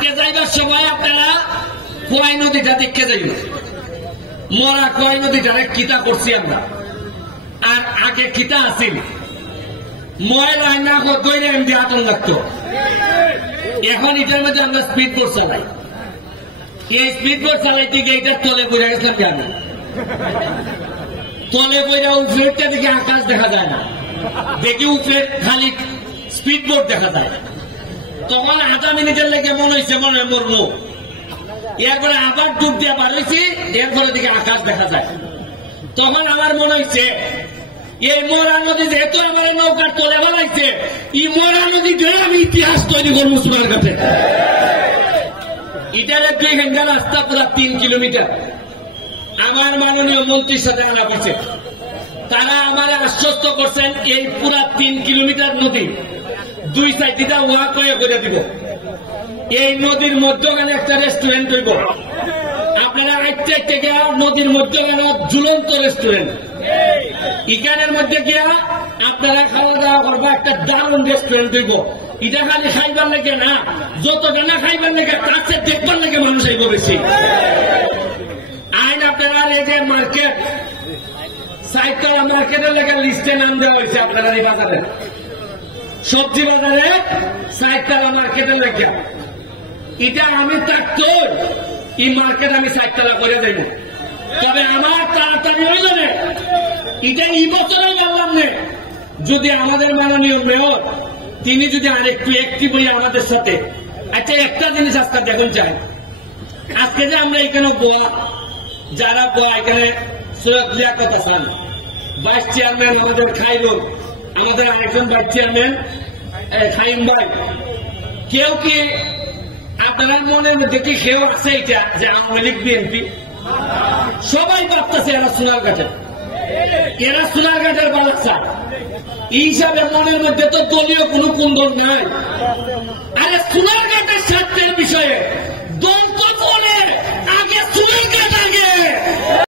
আজকে যাইবার সময় আপনারা কয় নদীটা দেখতে যাইবেন। মরা কয় নদীটারে কিতা করছি আমরা, আর আগে কিতা আসিল ময়লা না দৈরে এমনি আতঙ্ক লাগতো। এখন এটার মধ্যে আমরা স্পিড বোট চালাই। এই স্পিড বোট চালাইতে গিয়ে এটার তলে পড়ে গেছিলাম কেন? তলে পড়ে উপরেটা দিকে আকাশ দেখা যায় না, দেখি উপরে খালি স্পিড বোট দেখা যায়। তখন আধা মিনিটের লেগে মনে হয়েছে মনে হয় মরবো। এরপরে আবার ডুব দিয়ে বার হয়েছি, এরপরে দিকে আকাশ দেখা যায়। তখন আমার মনে হয়েছে এই মরা নদী যেহেতু আমার নৌকার তলে বানাইছে, এই মরা নদী ধরে আমি ইতিহাস তৈরি করবো তোমার কাছে। এটার 2 ঘন্টা রাস্তা, পুরা 3 কিলোমিটার। আমার মাননীয় মন্ত্রীর সাথে আলাপ হয়েছে, তারা আমার আশ্বস্ত করছেন এই পুরা 3 কিলোমিটার নদী 2 সাইডটা ওয়াক ওয়ে করে দিব। এই নদীর মধ্যখানে একটা রেস্টুরেন্ট হইব। আপনারা একটা গিয়া নদীর মধ্যখানে ঝুলন্ত রেস্টুরেন্ট, এখানের মধ্যে গিয়া আপনারা খাওয়া দাওয়া করবো। একটা দারুণ রেস্টুরেন্ট হইব। এটা খালি খাইবার লেগে না, যত গানা খাইবার লেগে তার চেয়ে দেখবার লেগে মানুষ আইব বেশি। আইন আপনারা এই যে মার্কেট, সাইকেলা মার্কেটের লেগে লিস্টে নাম দেওয়া হয়েছে আপনারা এই বাজারে, সবজি বাজারে সাইকেলা মার্কেটের লেগে। এটা আমি থাকতো এই মার্কেট আমি সাইকেলা করে দেব, তবে আমার তাড়াতাড়ি হয়ে যাবে। এটা এই বছরও বললাম না, যদি আমাদের মাননীয় মেয়র তিনি যদি আরেকটু অ্যাক্টিভ হয়ে আমাদের সাথে। আচ্ছা, একটা জিনিস আজকে দেখুন চাই, আজকে যে আমরা এখানে গোয়া, যারা গোয়া এখানে সৈয়দ লিয়াকত হাসান ভাইস চেয়ারম্যান, আমাদের খাইরুল, আমাদের আরেকজন ভাইস চেয়ারম্যান খাইম ভাই, কেউ কি আপনার মনের মধ্যে কি কেউ আছে এটা যে আওয়ামী লীগ বিএনপি? সবাই ভাবতেছে এরা সোনারঘাটের, এরা সোনারঘাটের বাচ্চা। এই হিসাবে মনের মধ্যে তো দলীয় কোনো কুন্দর নাই। আরে সোনারঘাট